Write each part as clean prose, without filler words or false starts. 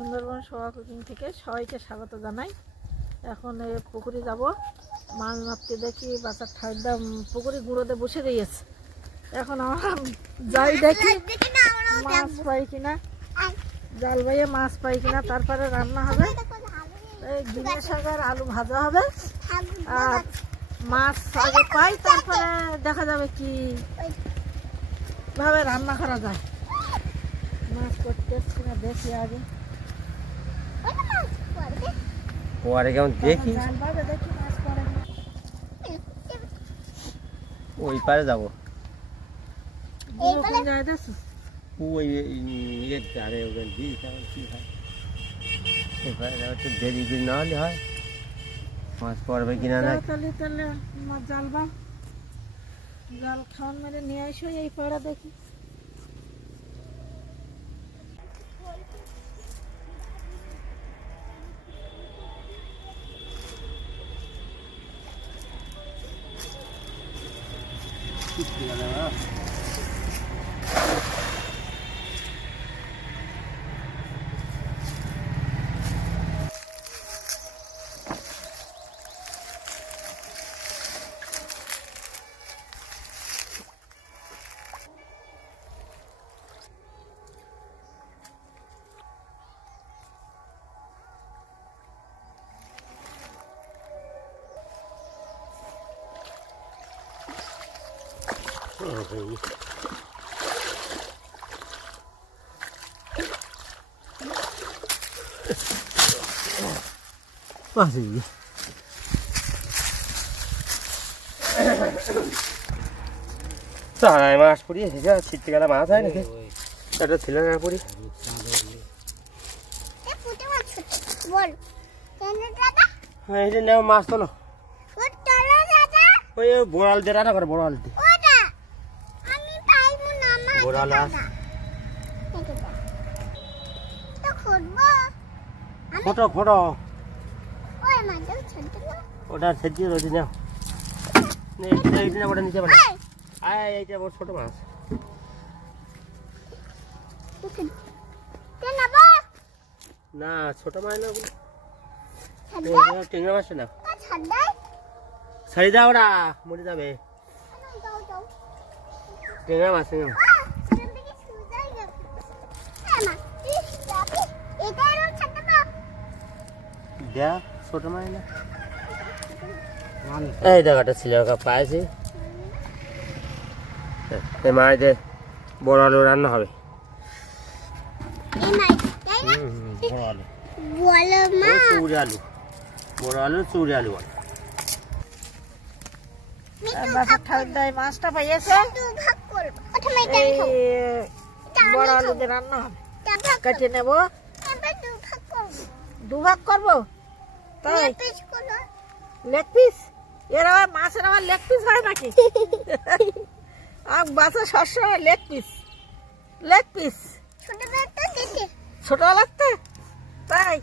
সুন্দরবন সোয়া cooking থেকে সবাইকে স্বাগত জানাই। এখন পুকুরে যাব, মাছ মারতে। দেখি বাচ্চার ঠাইটা পুকুরে গুঁড়োতে বসে দিয়েছে। এখন আমরা যাই দেখি মাছ পাই কিনা, জাল বাইয়ে মাছ পাই কিনা, তারপরে রান্না হবে। ঝিঙে শাক আর আলু ভাজা হবে, আর মাছ আগে পাই, তারপরে দেখা যাবে কি ভাবে রান্না করা যায়। মাছ করতে এসছি না, দেখি আগে পরে কেমন দেখি দেখি মাছ পড়ে। ওই পারে যাবো, যায় দেখছো ওই ধারে ওখানে দিই কি হয়। এবারে একটু দেরি করে না হলে হয়, মাছ পড়বে কিনা না। তাহলে মাছ জাল খাওয়ান মেরে নিয়ে আসো এই পাড়া দেখি। চারায় মাছ পড়িয়েছে, ছিটতে গেলে মাছ হয় নাকি? এটা ছিল না পড়ি। হ্যাঁ, এই যে নেও মাছ তোলো। ওই বোড়াল দিয়ে রান্না করে, বোড়াল দিয়ে বোড়াল ফটো ফটো ওটা সেজিয়ে রয়েছে। নাও ওটা নিচে পারে। এইটা বড় ছোট মাছ না, ছোট মাছ না, টেংরা মাছ না। ছাড়ি দাও, ওরা মরে যাবে। টেংরা মাছ দেখ, ছোট মাছ না। এই দেখাটা ছিল পাইছি। এই মাছ দিয়ে বড় আলু রান্না হবে। চুড়ি আলু, বড় আলু চুড়ি আলু বলে। মাছটা পাইয়েছে, বড় আলু দিয়ে রান্না হবে। কেটে নেবো, দুভাগ করবো। তাই লেগ পিস, এর আবার মাছের আবার লেগ পিস হয় নাকি? বাচ্চা সবসময় লেগ পিস, লেগ পিস ছোট লাগতে। তাই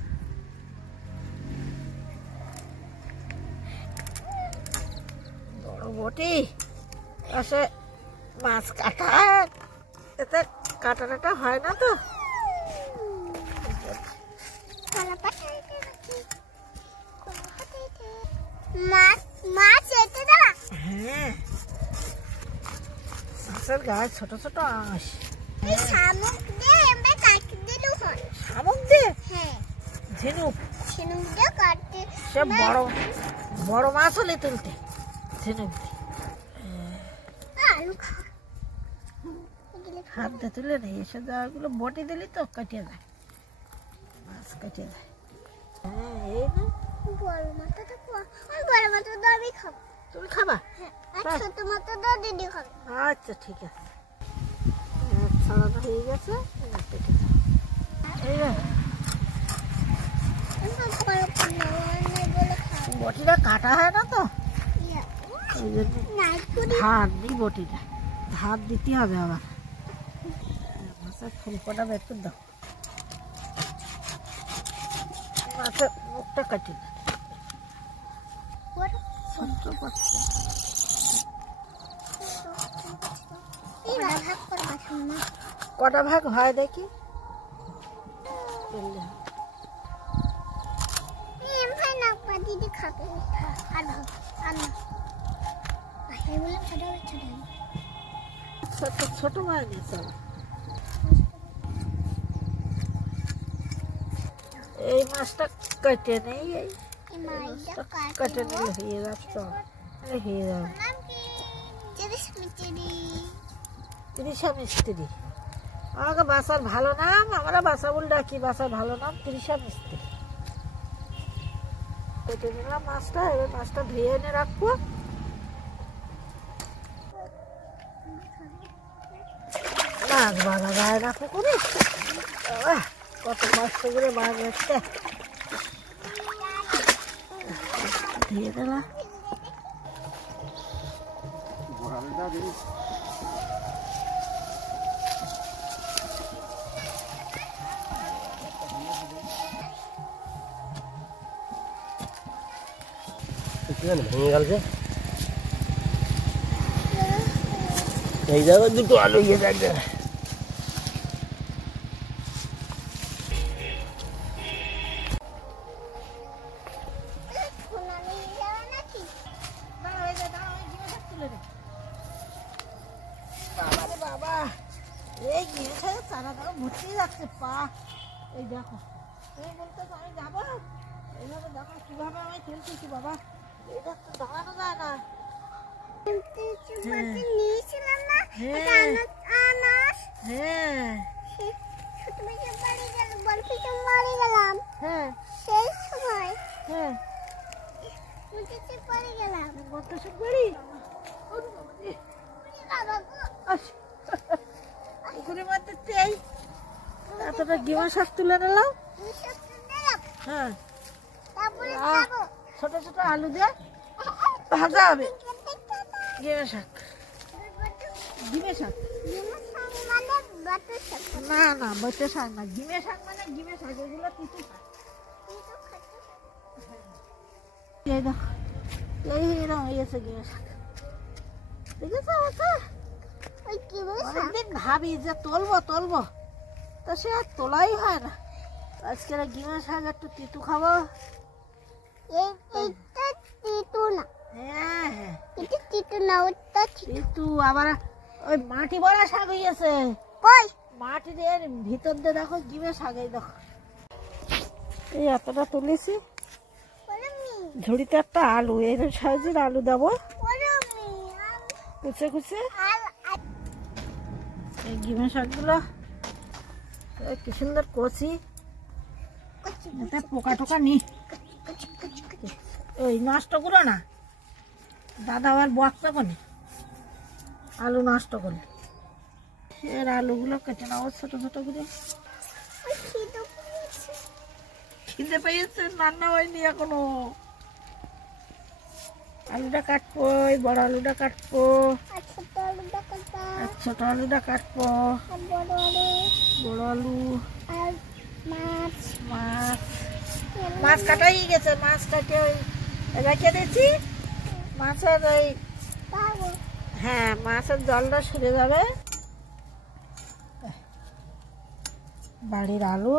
বড় বটি আসে মাছ কাটা, এতে কাটা টাটা হয় না তো। হ্যাঁ, মাছের গায়ে ছোট ছোট আঁশ। শামুক দিয়ে ঝিনুক, সে বড় বড় মাছ হলে তুলতে ঝিনুক দিয়ে হাত দিয়ে তুলে নেই। এসে যাগুলো বটি দিলি তো কাটিয়ে যায়, মাছ কাটিয়ে যায়। হ্যাঁ, এই না তুমি খাবা? আচ্ছা ঠিক আছে, ছাড়ানো হয়ে গেছে। বটিটা কাটা হয় না তো, ওই জন্য ধার দিই বটিটা, ধার দিতে হবে। আবার মাছের ফুলকোটা বের করে দাও, মাছের মুখটা কাটি না। কটা ভাগ হয় দেখি। দিদি খাবে আনো আনো ভাই বলে ছোট ছোট ছোট ছোট মাছ দিয়েছে। এই মাছটা কেটে নেই, এই মাছটা কেটে নিলে হয়ে যাচ্ছে, হয়ে যাবে। তৃষা মিস্ত্রি আমাকে বাসার ভালো নাম, আমরা বাসা বলে ডাকি, বাসার ভালো নাম তৃষা মিস্ত্রি। কেটে নিলাম মাছটা, এবার মাছটা ধুয়ে এনে রাখবো। মাছ বাঁধা যায় না পুকুরে, কত কষ্ট করে মাছ ধরছে। ধুয়ে দিলাম। ভেঙে গেল যে এই জায়গায় দুটো আলু ইয়ে দেখবে। বাবা এই গিয়েছে চারা দাও ভর্তি যাচ্ছে পা। এই দেখো তুমি বলতে আমি যাবো, এইভাবে দেখো কিভাবে আমি খেলতেছি বাবা, এটা তো দাঁড়ানো যায় না। এতটা গিমা শাক তুলে নিলাম। হ্যাঁ ছোট ছোট আলু দিয়ে ভাজা হবে গিমে শাক। গিমে শাক না না বটে শাক না, গিমে শাক মানে গিমে শাক, এগুলো কিছু শাক। এই দেখো এইরকম হয়েছে গিমে শাক, দেখেছো? অনেকদিন ভাবি যে তুলবো তুলবো, তা সে আর তোলাই হয় না। আজকে গিমে শাক একটু তিতু খাবো। হ্যাঁ হ্যাঁ তিতু, আবার ওই মাটি বড়া শাক হয়েছে, মাটি দিয়ে ভিতর দিয়ে দেখো গিমে শাক। এই দেখো এই এতটা তুলেছি, ঝুড়িতে একটা আলু, এই সাইজের আলু দেবো কুচে কুচে। এই গিমে শাকগুলো কি সুন্দর কচি, এতে পোকা টোকা নি, ওই নষ্ট করো না দাদা, আবার বক্তা কোনে আলু নষ্ট করলে। এর আলুগুলো কেটে নেবো ছোট ছোট করে। খিদে পেয়েছে, রান্না হয়নি এখনো। আলুটা কাটবো, এই বড় আলুটা কাটবো, ছোট আলুটা কাটবো, বড় আলু। মাছ মাছ কাটাই গেছে, মাছ কাটে ওই রেখে দিয়েছি। মাছের ওই হ্যাঁ মাছের জলটা সরে যাবে। বাড়ির আলু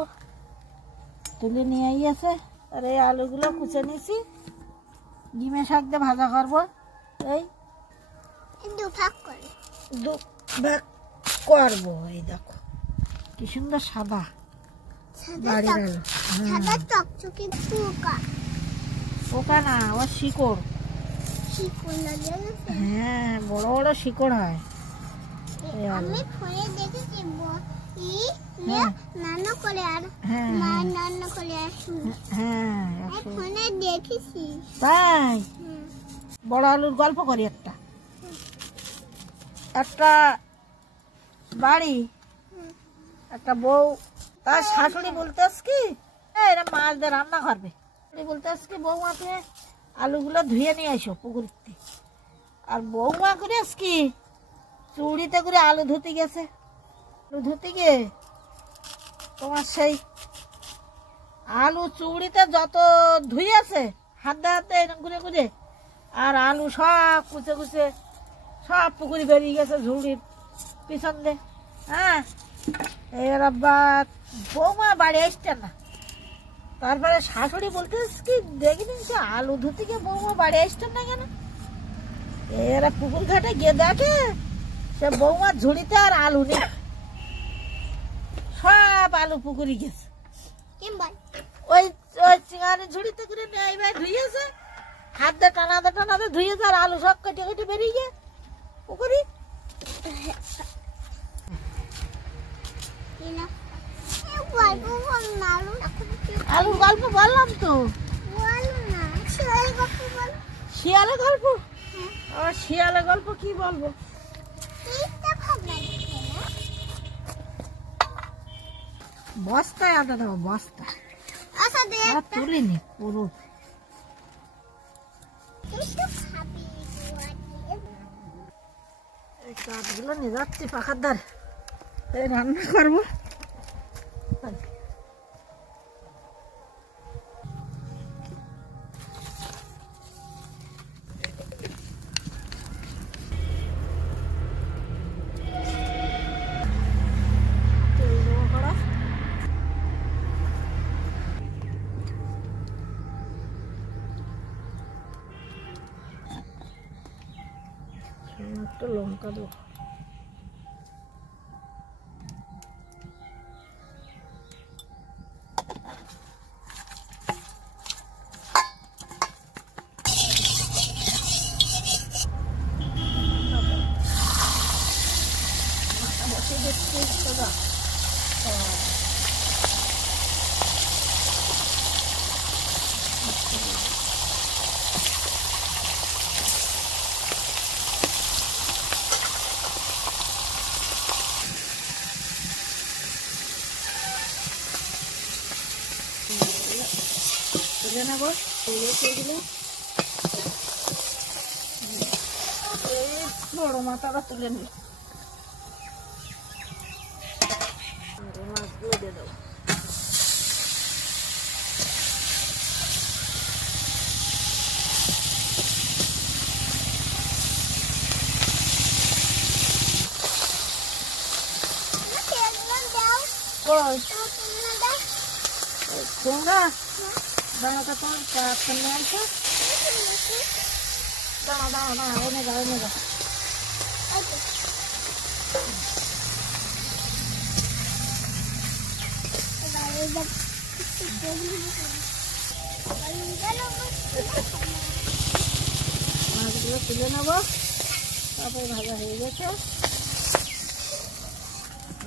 তুলে নিয়ে গেছে, আর এই আলুগুলো কুচে নিয়েছি, ডিমে শাক দিয়ে ভাজা করবো। এই দু ভাগ করবো। এই দেখো কি সুন্দর সাদা বাড়ির আলু। পোকা না, ও শিকড়। হ্যাঁ বড় বড় শিকড় হয়। আমি ফোনে দেখেছি নানা করে আর মা নানা করে হ্যাঁ ফোনে দেখেছি। তাই বড় আলুর গল্প করি একটা। একটা বাড়ি, একটা বউ, তার শাশুড়ি বলতে কি এরা মাছ দিয়ে রান্না করবে, বলতে কি বৌমাকে আলুগুলো ধুয়ে নিয়ে আসো পুকুরতে। আর বৌমা করে কি চুড়িতে করে আলু ধুতে গেছে, আলু ধুতে গিয়ে তোমার সেই আলু চুড়িতে যত ধুয়েছে হাতে হাতে এরকম করে করে, আর আলু সব কুচে কুচে সব পুকুরি বেরিয়ে গেছে ঝুড়ির পিছন দিয়ে। হ্যাঁ এবার বৌমা বাড়ি আসছে না, তারপরে শাশুড়ি বলতে কি দেখিনি যে আলু ধুতে গিয়ে বৌমা বাড়ি আসতেন না কেন? এরা পুকুর ঘাটে গিয়ে দেখে সে বৌমার ঝুড়িতে আর আলু নেই, সব আলু পুকুরি গেছে। ওই ওই চিঙারি ঝুড়িতে করে নেই ভাই ধুইয়েছে, হাত দিয়ে টানাতে টানাতে ধুইয়েছে, আর আলু সব কেটে কেটে বেরিয়ে গিয়ে পুকুরি। আলুর গল্প বললাম তো, শিয়ালে গল্প। আর শিয়ালে গল্প কি বলবো? বস্তায় আটা দেবো, বস্তা তুলিনি পুরো। এই কাঠগুলো নিয়ে যাচ্ছি পাখার ধারে, এই রান্না করবো। একটা লঙ্কা দেবো, তুলে নেবো। বড় মাথাটা তুলে নিই, মাছগুলো দিয়ে দেবো। ঠোঙা দাঁড়াটা তোমার সামনে আছে, দাঁড়া দাঁড়া দাঁড়া, এনে যাও এনে যাও। মাছগুলো তুলে নেবো, তারপরে ভাজা হয়ে গেছে,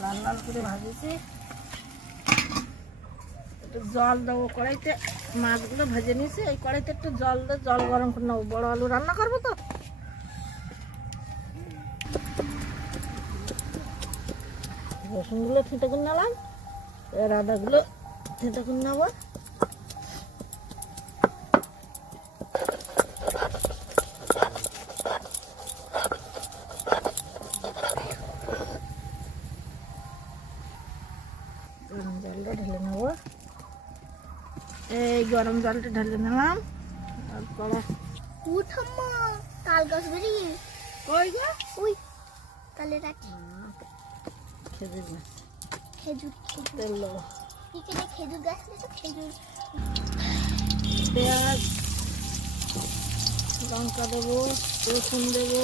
লাল লাল করে ভাজেছি। একটু জল দেবো কড়াইতে, মাছগুলো ভেজে নিয়েছি। এই কড়াইতে একটু জল দিয়ে জল গরম করে নেবো, বড় আলু রান্না করবো তো। রসুনগুলো থেঁতে করে নিলাম, এর আদাগুলো থেঁতে করে নেবো। গরম জলটা ঢেলে নেবো, এই গরম জলটা ঢেলে নিলাম। তারপরে তাল গাছ বেরিয়ে ওই গো ওই তালে রাখি খেজুর গাছ, খেজুর খেজুর তেল দেবো, এখানে খেজুর গাছ আছে, খেজুর। পেঁয়াজ লঙ্কা দেবো, রসুন দেবো,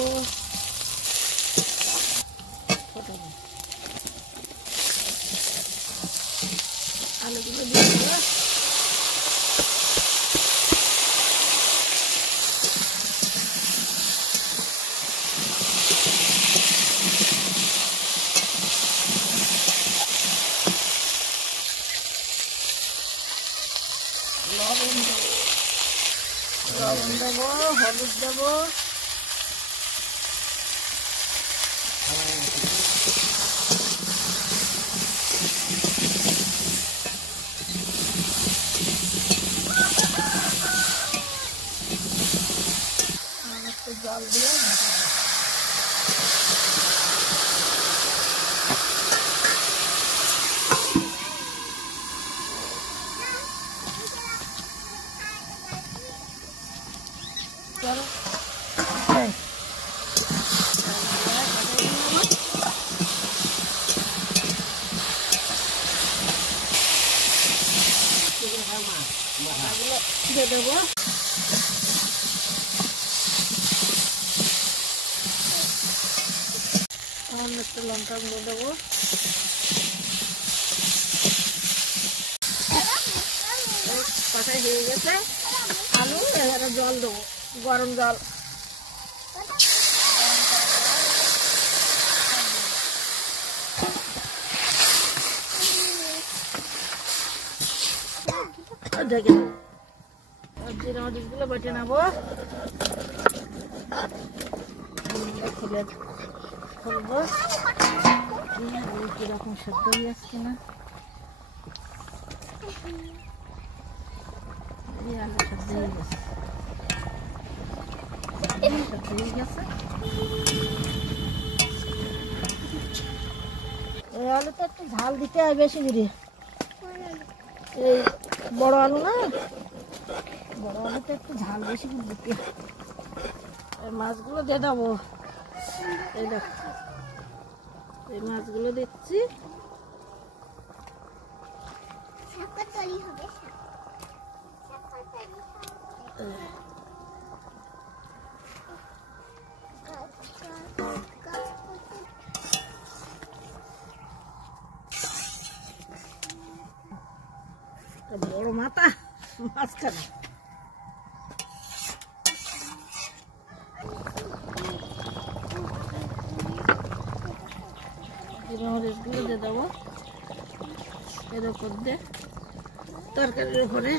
আলুগুলো দিয়ে দেবো। লবণ দেবো, হলুদ দেবো, একটু জল দিয়ে মাথাগুলো দিয়ে দেবো। একটু লঙ্কা গুঁড়ো দেবো। কষাই হয়ে গেছে আলু, এবারে জল দেবো, গরম জল। ঢেকে দেবো। জিরা মরিচগুলো বেটে নেবো। খুলে খুলবো কিরকম সেদ্ধ হয়ে যাচ্ছে না। আলু সেদ্ধ হয়ে গেছে, সেদ্ধ হয়ে গেছে। এই আলুতে একটু ঝাল দিতে হয় বেশি করে। এই বড় আলু না, বড় আলুতে একটু ঝাল বেশি করে দিতে হয়। এই মাছগুলো দিয়ে দেবো। এই দেখো, এই মাছগুলো দিচ্ছি। বড় মাথা মাছখানে মরিচগুলো দিয়ে দেবো। এর উপর দিয়ে তরকারির উপরে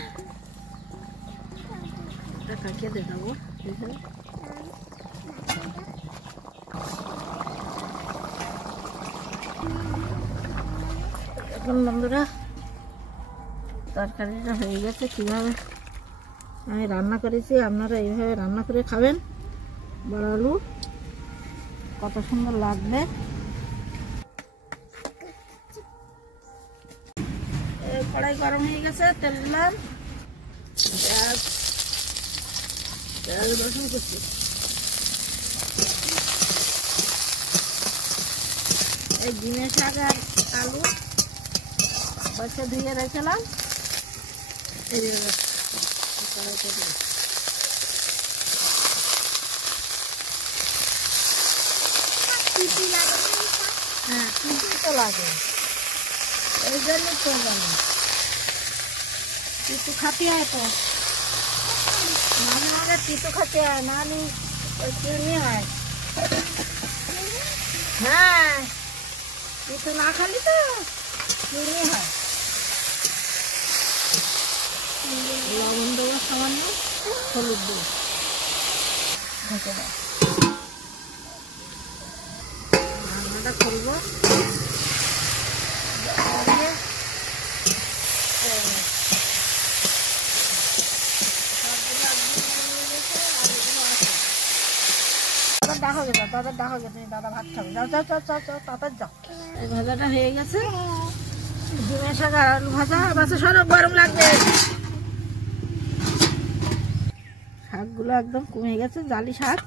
কাকিয়ে দিয়ে দেবো। এখন বন্ধুরা তরকারিটা হয়ে গেছে। কীভাবে আমি রান্না করেছি আপনারা এইভাবে রান্না করে খাবেন। বড় আলু কত সুন্দর লাগবে। কড়াই গরম হয়ে গেছে, তেল দিলাম, পেঁয়াজ রসুন কুচি, এই ঝিঙে শাক আর আলু বসে ধুয়ে রেখেলাম। এই কড়াইতে দিলাম। হ্যাঁ, তিতি তো লাগে, এই জন্যই তো জানি তিতু খাতে হয়। তো মাঝে মাঝে তিতু খাতে হয়, নাহলে ওই চিনি হয়। হ্যাঁ, তিতু না খালি তো চিনি হয়। লবণ দেবো সামান্য, হলুদ দেবো, ঢেকে দেবো। রান্নাটা খুলবো। দাদা ডাকা গেছে, দাদা ভাত খাবে। যাও যাও যাও যাও যাও, তাড়াতাড়ি যাও। এই ভাজাটা হয়ে গেছে, ঝিঙে শাক আর আলু ভাজা। বাসে সরব, গরম লাগবে। শাকগুলো একদম কমে গেছে, জালি শাক।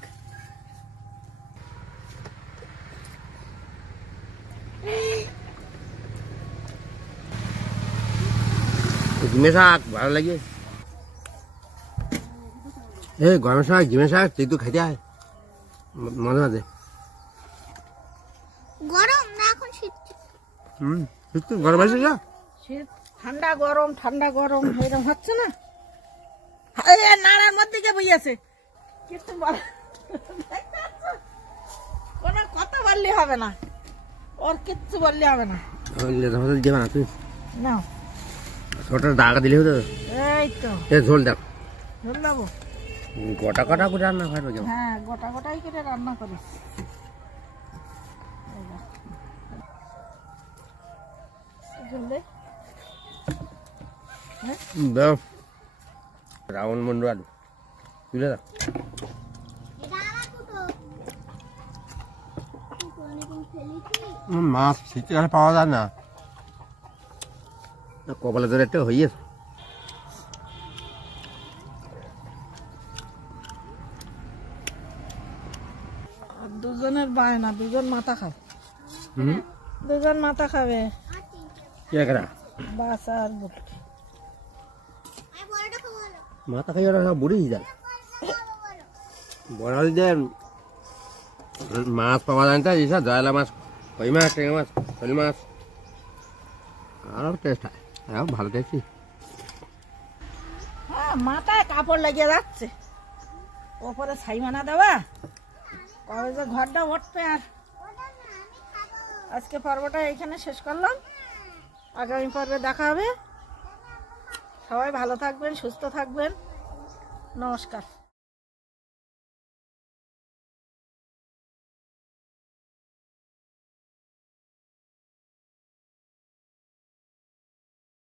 ঝিঙে শাক ভালো লাগে। এই গরমের সময় ঝিঙে শাক তুই খেতে হয় মাঝে মাঝে। গরম না, এখন শীত। শীত তো গরম আছে না, শীত ঠান্ডা গরম, ঠান্ডা গরম এরকম হচ্ছে না। নাড়ার মধ্যে কে বইয়াছে, কিছু কোনো কথা বললে হবে না, ওর কিচ্ছু বললে হবে না। দেবে না তুই না, ছোট দাগা দিলে হতো। এই তো ঝোল দেখ, ঝোল দেবো। গোটা গোটা করে রান্না হয়। হ্যাঁ, গোটা গোটাই করে রান্না করিস। দাও রাউন্ড মন্ডু আলু তুলে দাও। মাছ শীতকালে পাওয়া যায় না, কপালে ধরে একটা হয়ে গেছে। দুজনের বায়না, দুজন মাথা খাবে। দুজন মাথা খাবে, বাস বাস আর বুটকি। মাথা খাই ওরা সব বুড়ি যায় বড় যে মাছ পাওয়া যায় না এইসব জয়লা মাছ কই মাছ টেঙা মাছ শোল মাছ আরও টেস্ট হয় আরও ভালো টেস্টি হ্যাঁ মাথায় কাপড় লাগিয়ে যাচ্ছে ওপরে ছাইমানা দেওয়া কবে যে ঘরটা উঠবে। আর আজকে পর্বটা এইখানে শেষ করলাম, আগামী পর্বে দেখা হবে। সবাই ভালো থাকবেন, সুস্থ থাকবেন, নমস্কার।